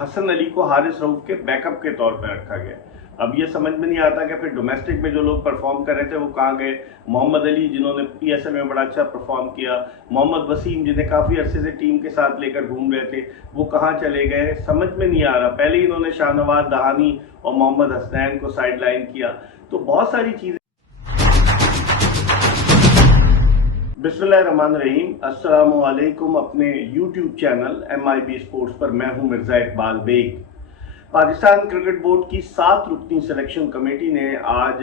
हसन अली को हारिस रऊफ के बैकअप के तौर पर रखा गया। अब ये समझ में नहीं आता कि फिर डोमेस्टिक में जो लोग परफॉर्म कर रहे थे वो कहाँ गए। मोहम्मद अली जिन्होंने पीएसएल में बड़ा अच्छा परफॉर्म किया, मोहम्मद वसीम जिन्हें काफ़ी अरसे से टीम के साथ लेकर घूम रहे थे, वो कहाँ चले गए, समझ में नहीं आ रहा। पहले ही इन्होंने शाहनवाज दहानी और मोहम्मद हसनैन को साइड लाइन किया। तो बहुत सारी चीज़ें। बिस्मिल्लाहिर्रहमानिर्रहीम, अस्सलामु अलैकुम। अपने यूट्यूब चैनल MIB स्पोर्ट्स पर मैं हूं मिर्ज़ा इकबाल बेग। पाकिस्तान क्रिकेट बोर्ड की 7 रुकनी सिलेक्शन कमेटी ने आज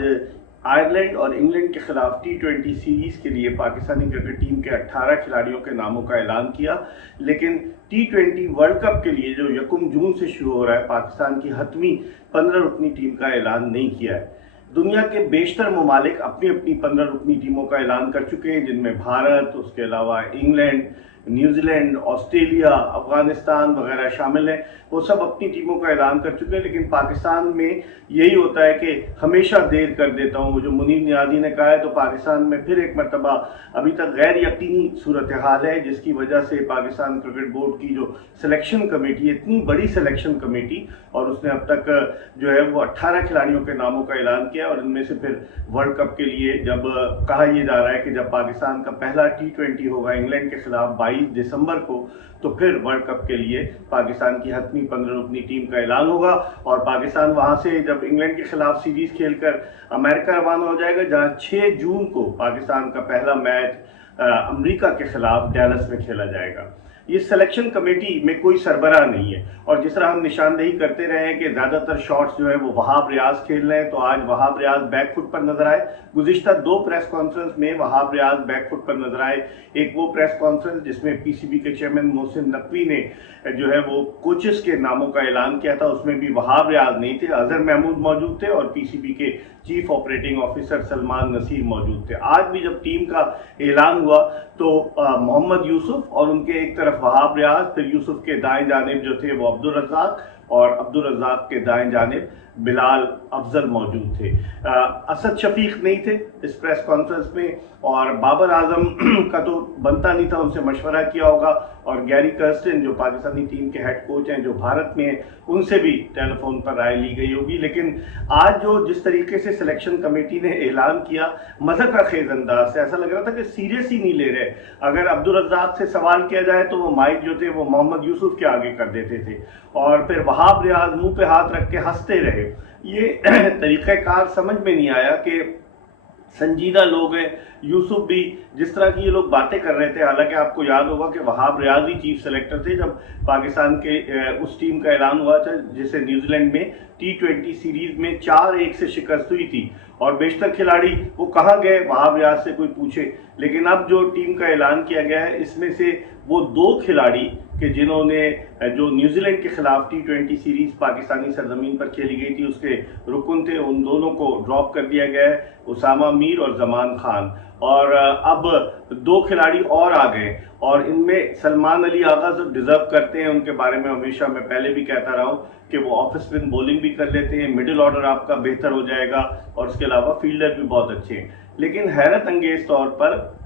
आयरलैंड और इंग्लैंड के खिलाफ T20 सीरीज़ के लिए पाकिस्तानी क्रिकेट टीम के 18 खिलाड़ियों के नामों का ऐलान किया। लेकिन T20 वर्ल्ड कप के लिए जो 1 जून से शुरू हो रहा है, पाकिस्तान की हतमी 15 रुकनी टीम का ऐलान नहीं किया है। दुनिया के बेशतर ममालिक अपनी अपनी 15 रुकनी टीमों का ऐलान कर चुके हैं, जिनमें भारत, उसके अलावा इंग्लैंड, न्यूजीलैंड, ऑस्ट्रेलिया, अफगानिस्तान वगैरह शामिल हैं। वो सब अपनी टीमों का ऐलान कर चुके हैं। लेकिन पाकिस्तान में यही होता है कि हमेशा देर कर देता हूँ। वो जो मुनीर नियाज़ी ने कहा है, तो पाकिस्तान में फिर एक मरतबा अभी तक गैर यकीनी सूरत हाल है, जिसकी वजह से पाकिस्तान क्रिकेट बोर्ड की जो सिलेक्शन कमेटी है, इतनी बड़ी सिलेक्शन कमेटी, और उसने अब तक जो है वो 18 खिलाड़ियों के नामों का ऐलान किया। और इनमें से फिर वर्ल्ड कप के लिए जब कहा यह जा रहा है कि जब पाकिस्तान का पहला T20 होगा इंग्लैंड के खिलाफ 22 दिसंबर को, तो फिर वर्ल्ड कप के लिए पाकिस्तान की हतमी 15 रुकनी टीम का ऐलान होगा। और पाकिस्तान वहां से जब इंग्लैंड के खिलाफ सीरीज खेलकर अमेरिका रवाना हो जाएगा, जहां 6 जून को पाकिस्तान का पहला मैच अमेरिका के खिलाफ डैलस में खेला जाएगा। ये सिलेक्शन कमेटी में कोई सरबराह नहीं है। और जिस तरह हम निशानदेही करते रहे हैं कि ज़्यादातर शॉट्स जो है वो वहाब रियाज खेल रहे हैं, तो आज वहाब रियाज बैकफुट पर नजर आए। गुज़िश्ता 2 प्रेस कॉन्फ्रेंस में वहाब रियाज बैकफुट पर नजर आए। एक वो प्रेस कॉन्फ्रेंस जिसमें PCB के चेयरमैन मोहसिन नकवी ने जो है वो कोचेस के नामों का ऐलान किया था, उसमें भी वहाब रियाज नहीं थे। अजहर महमूद मौजूद थे और PCB के chief operating officer Salman Nasir मौजूद थे। आज भी जब टीम का ऐलान हुआ तो मोहम्मद यूसुफ और उनके एक तरफ वहाब रियाज, फिर यूसुफ के दाएं जानिब जो थे वो अब्दुल रज़ाक, और अब्दुल रज़ाक के दाएं जानिब बिलाल अफजल मौजूद थे। असद शफीक नहीं थे इस प्रेस कॉन्फ्रेंस में, और बाबर आजम का तो बनता नहीं था, उनसे मशवरा किया होगा। और गैरी कर्स्टन जो पाकिस्तानी टीम के हेड कोच हैं, जो भारत में हैं, उनसे भी टेलीफोन पर राय ली गई होगी। लेकिन आज जो जिस तरीके से सिलेक्शन कमेटी ने ऐलान किया, मज़ा का खेज अंदाज से, ऐसा लग रहा था कि सीरियस ही नहीं ले रहे। अगर अब्दुल रज़ाक से सवाल किया जाए तो वो माइक जो थे वो मोहम्मद यूसुफ के आगे कर देते थे, और फिर वहाब रियाज मुंह पे हाथ रख के हंसते रहे। ये तरीक़ाकार समझ में नहीं आया कि संजीदा लोग हैं। यूसुफ भी जिस तरह की ये लोग बातें कर रहे थे, हालांकि आपको याद होगा कि वहाब रियाज ही चीफ सेलेक्टर थे जब पाकिस्तान के उस टीम का ऐलान हुआ था जिसे न्यूजीलैंड में T20 सीरीज में 4-1 से शिकस्त हुई थी। और बेशतर खिलाड़ी वो कहाँ गए, वहाब रियाज से कोई पूछे। लेकिन अब जो टीम का ऐलान किया गया है, इसमें से वो 2 खिलाड़ी कि जिन्होंने जो न्यूजीलैंड के खिलाफ T20 सीरीज पाकिस्तानी सरजमीन पर खेली गई थी उसके रुकन थे, उन दोनों को ड्रॉप कर दिया गया है, उसामा मीर और जमान खान। और अब 2 खिलाड़ी और आ गए, और इनमें सलमान अली आगा जो डिजर्व करते हैं, उनके बारे में हमेशा मैं पहले भी कहता रहा हूँ कि वो ऑफ स्पिन बॉलिंग भी कर लेते हैं, मिडिल ऑर्डर आपका बेहतर हो जाएगा, और उसके अलावा फील्डर भी बहुत अच्छे हैं। लेकिन हैरत अंगेज तौर पर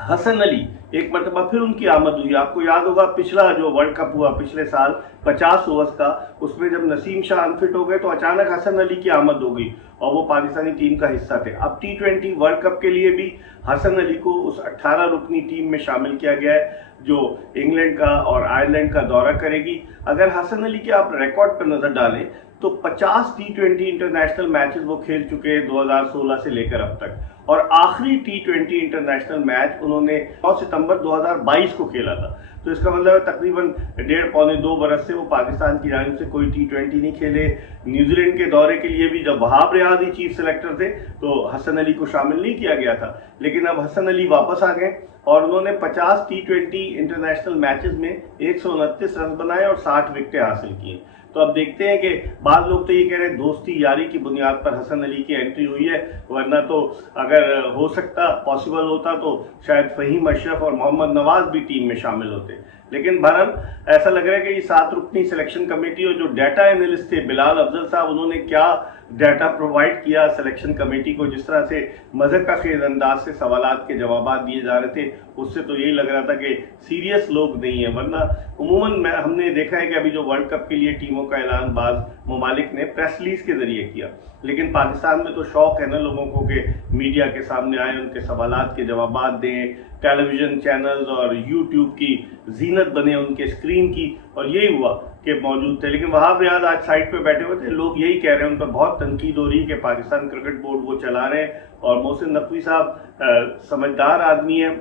हसन अली एक मरतबा फिर उनकी आमद हुई। आपको याद होगा पिछला जो वर्ल्ड कप हुआ पिछले साल 50 ओवर्स का, उसमें जब नसीम शाह अनफिट हो गए तो अचानक हसन अली की आमद हो गई और वो पाकिस्तानी टीम का हिस्सा थे। अब T20 वर्ल्ड कप के लिए भी हसन अली को उस 18 रुकनी टीम में शामिल किया गया है जो इंग्लैंड का और आयरलैंड का दौरा करेगी। अगर हसन अली के आप रिकॉर्ड पर नजर डालें तो 50 T20 इंटरनेशनल मैचेस वो खेल चुके हैं 2016 से लेकर अब तक, और आखिरी T20 इंटरनेशनल मैच उन्होंने 9 सितंबर 2022 को खेला था। तो इसका मतलब है तकरीबन 1.5-2 बरस से वो पाकिस्तान की जानिब से कोई T20 नहीं खेले। न्यूजीलैंड के दौरे के लिए भी जब वहाब रियाज ही चीफ सेलेक्टर थे तो हसन अली को शामिल नहीं किया गया था। लेकिन अब हसन अली वापस आ गए और उन्होंने 50 T20 इंटरनेशनल मैचेस में 129 रन बनाए और 60 विकेटें हासिल की। तो अब देखते हैं कि बाद लोग तो ये कह रहे हैं दोस्ती यारी की बुनियाद पर हसन अली की एंट्री हुई है, वरना तो अगर हो सकता पॉसिबल होता तो शायद फ़हीम अशरफ और मोहम्मद नवाज भी टीम में शामिल होते। लेकिन बहरहाल ऐसा लग रहा है कि ये 7 रुकनी सिलेक्शन कमेटी और जो डाटा एनालिस्ट थे बिलाल अफजल साहब, उन्होंने क्या डाटा प्रोवाइड किया सिलेक्शन कमेटी को, जिस तरह से मज़ाक का खेज अंदाज से सवालात के जवाब दिए जा रहे थे, उससे तो यही लग रहा था कि सीरियस लोग नहीं है। वरना उमूमन हमने देखा है कि अभी जो वर्ल्ड कप के लिए टीमों का ऐलान बाज़ ममालिक ने प्रेस रिलीज के जरिए किया, लेकिन पाकिस्तान में तो शौक है ना लोगों को कि मीडिया के सामने आए, उनके सवालात के जवाब दें, टेलीविज़न चैनल्स और यूट्यूब की जीनत बने उनके स्क्रीन की, और यही हुआ कि मौजूद थे। लेकिन वहाब रियाज आज साइड पे बैठे हुए थे, लोग यही कह रहे हैं, उन पर बहुत तनकीद हो रही है कि पाकिस्तान क्रिकेट बोर्ड वो चला रहे हैं, और मोहसिन नकवी साहब समझदार आदमी है,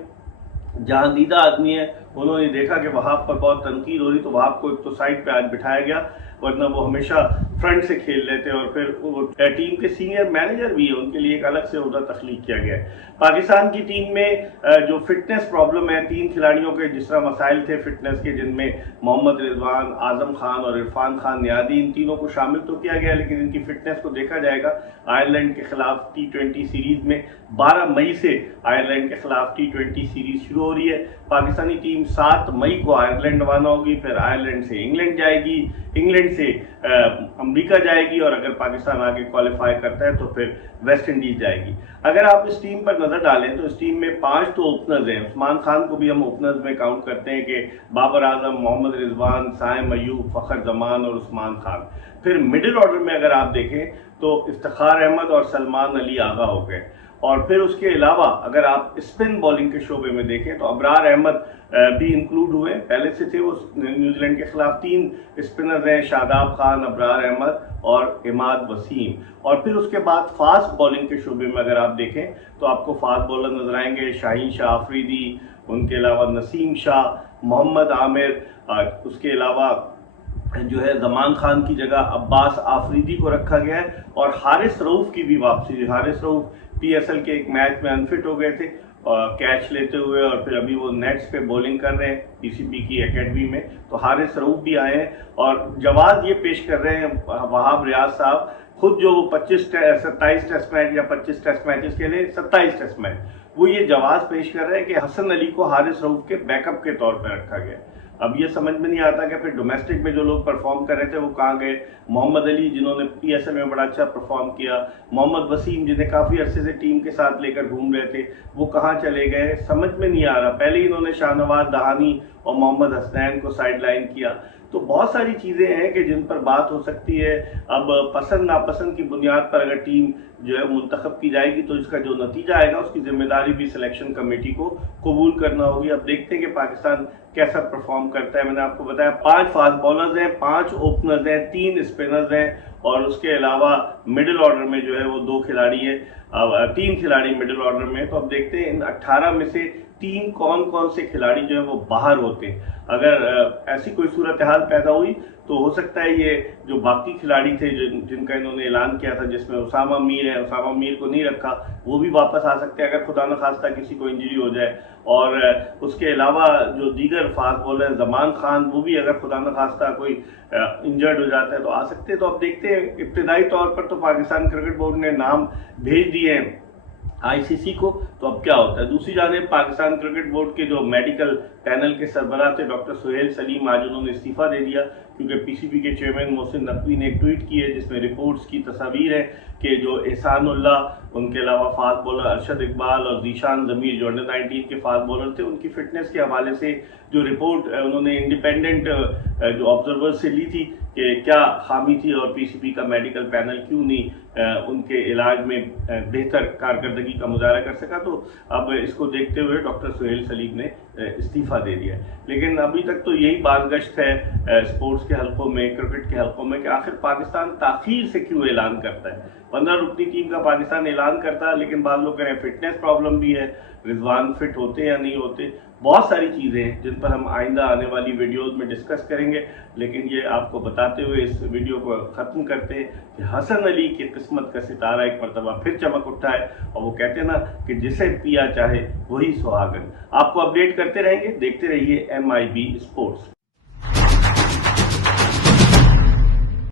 जहांदीदा आदमी है, उन्होंने देखा कि वहाब पर बहुत तनकीद हो रही, तो वहाब को एक तो साइड पे आज बिठाया गया, वरना वो हमेशा फ्रंट से खेल लेते हैं। और फिर टीम के सीनियर मैनेजर भी है, उनके लिए एक अलग से ओहदा तख्लीक किया गया है। पाकिस्तान की टीम में जो फिटनेस प्रॉब्लम है, 3 खिलाड़ियों के जिस तरह मसाइल थे फिटनेस के, जिनमें मोहम्मद रिजवान, आजम खान और इरफान खान नियादी, इन तीनों को शामिल तो किया गया, लेकिन इनकी फिटनेस को देखा जाएगा। आयरलैंड के खिलाफ T20 सीरीज में 12 मई से आयरलैंड के खिलाफ T20 सीरीज शुरू हो रही है। पाकिस्तानी टीम 7 मई को आयरलैंड रवाना होगी, फिर आयरलैंड से इंग्लैंड जाएगी, इंग्लैंड से अमेरिका जाएगी, और अगर पाकिस्तान आगे क्वालिफाई करता है तो फिर वेस्ट इंडीज जाएगी। अगर आप इस टीम पर नजर डालें तो इस टीम में 5 तो ओपनर्स हैं। उस्मान खान को भी हम ओपनर्स में काउंट करते हैं कि बाबर आजम, मोहम्मद रिजवान, साइम अयूब, फखर जमान और उस्मान खान। फिर मिडिल ऑर्डर में अगर आप देखें तो इफ्तिखार अहमद और सलमान अली आगा हो गए, और फिर उसके अलावा अगर आप स्पिन बॉलिंग के शोबे में देखें तो अबरार अहमद भी इंक्लूड हुए, पहले से थे वो न्यूजीलैंड के खिलाफ। 3 स्पिनर्स हैं, शादाब खान, अबरार अहमद और इमाद वसीम। और फिर उसके बाद फास्ट बॉलिंग के शोबे में अगर आप देखें तो आपको फास्ट बॉलर नजर आएंगे, शाहीन शाह अफरीदी, उनके अलावा नसीम शाह, मोहम्मद आमिर, उसके अलावा जो है जमान खान की जगह अब्बास आफरीदी को रखा गया है, और हारिस रऊफ की भी वापसी। हारिस रऊफ PSL के एक मैच में अनफिट हो गए थे कैच लेते हुए, और फिर अभी वो नेट्स पे बॉलिंग कर रहे हैं PCB की एकेडमी में, तो हारिस रऊफ भी आए हैं। और जवाब ये पेश कर रहे हैं वहाब रियाज साहब खुद, जो 27 टेस्ट मैच या 25 टेस्ट मैचेस के लिए 27 टेस्ट मैच, वो ये जवाब पेश कर रहे हैं कि हसन अली को हारिस रऊफ के बैकअप के तौर पर रखा गया। अब ये समझ में नहीं आता कि फिर डोमेस्टिक में जो लोग परफॉर्म कर रहे थे वो कहाँ गए। मोहम्मद अली जिन्होंने PSL में बड़ा अच्छा परफॉर्म किया, मोहम्मद वसीम जिन्हें काफ़ी अरसे से टीम के साथ लेकर घूम रहे थे, वो कहाँ चले गए, समझ में नहीं आ रहा। पहले ही इन्होंने शाहनवाज दहानी और मोहम्मद हसनैन को साइडलाइन किया। तो बहुत सारी चीज़ें हैं कि जिन पर बात हो सकती है। अब पसंद नापसंद की बुनियाद पर अगर टीम जो है मुंतखब की जाएगी तो इसका जो नतीजा आएगा उसकी जिम्मेदारी भी सिलेक्शन कमेटी को कबूल करना होगी। अब देखते हैं कि पाकिस्तान कैसा परफॉर्म करता है। मैंने आपको बताया 5 फास्ट बॉलर्स हैं, 5 ओपनर्स हैं, 3 स्पिनर्स हैं, और उसके अलावा मिडिल ऑर्डर में जो है वो 2 खिलाड़ी है, 3 खिलाड़ी मिडिल ऑर्डर में। तो अब देखते हैं इन 18 में से 3 कौन कौन से खिलाड़ी जो है वो बाहर होते हैं। अगर ऐसी कोई सूरत हाल पैदा हुई तो हो सकता है ये जो बाकी खिलाड़ी थे जिनका इन्होंने ऐलान किया था, जिसमें उसामा मीर है, उसामा मीर को नहीं रखा, वो भी वापस आ सकते हैं अगर खुदा न खास्ता किसी को इंजरी हो जाए। और उसके अलावा जो दीगर फास्ट बॉलर जमान खान, वो भी अगर खुदा न खास्ता कोई इंजर्ड हो जाता है तो आ सकते हैं। तो अब देखते हैं, इब्तदाई तौर पर तो पाकिस्तान क्रिकेट बोर्ड ने नाम भेज दिए हैं ICC को, तो अब क्या होता है। दूसरी जानिब पाकिस्तान क्रिकेट बोर्ड के जो मेडिकल पैनल के सरबराह थे डॉक्टर सुहेल सलीम, आज उन्होंने इस्तीफा दे दिया क्योंकि PCB के चेयरमैन मोहसिन नकवी ने एक ट्वीट की है जिसमें रिपोर्ट्स की तस्वीर है कि जो एहसानुल्लाह, उनके अलावा फास्ट बॉलर अरशद इकबाल और जीशान जमीर जो अंडर 19 के फास्ट बॉलर थे, उनकी फिटनेस के हवाले से जो रिपोर्ट उन्होंने इंडिपेंडेंट जो ऑब्जर्वर से ली थी कि क्या खामी थी और PCB का मेडिकल पैनल क्यों नहीं उनके इलाज में बेहतर कारकर्दगी का मुजाहरा कर सका, तो अब इसको देखते हुए डॉक्टर सुहेल सलीम ने इस्तीफा दे दिया। लेकिन अभी तक तो यही बाज़गश्त है स्पोर्ट्स के हलकों में, क्रिकेट के हलकों में, कि आखिर पाकिस्तान ताख़ीर से क्यों ऐलान करता है। 15 रुकनी टीम का पाकिस्तान ऐलान करता है, लेकिन बाद लोग कह रहे हैं फिटनेस प्रॉब्लम भी है, रिजवान फिट होते या नहीं होते। बहुत सारी चीज़ें हैं जिन पर हम आइंदा आने वाली वीडियोज़ में डिस्कस करेंगे, लेकिन ये आपको बताते हुए इस वीडियो को ख़त्म करते हैं कि हसन अली की किस्मत का सितारा एक मरतबा फिर चमक उठा है, और वो कहते हैं ना कि जिसे पिया चाहे वही सुहागन। आपको अपडेट करते रहेंगे, देखते रहिए MIB स्पोर्ट्स।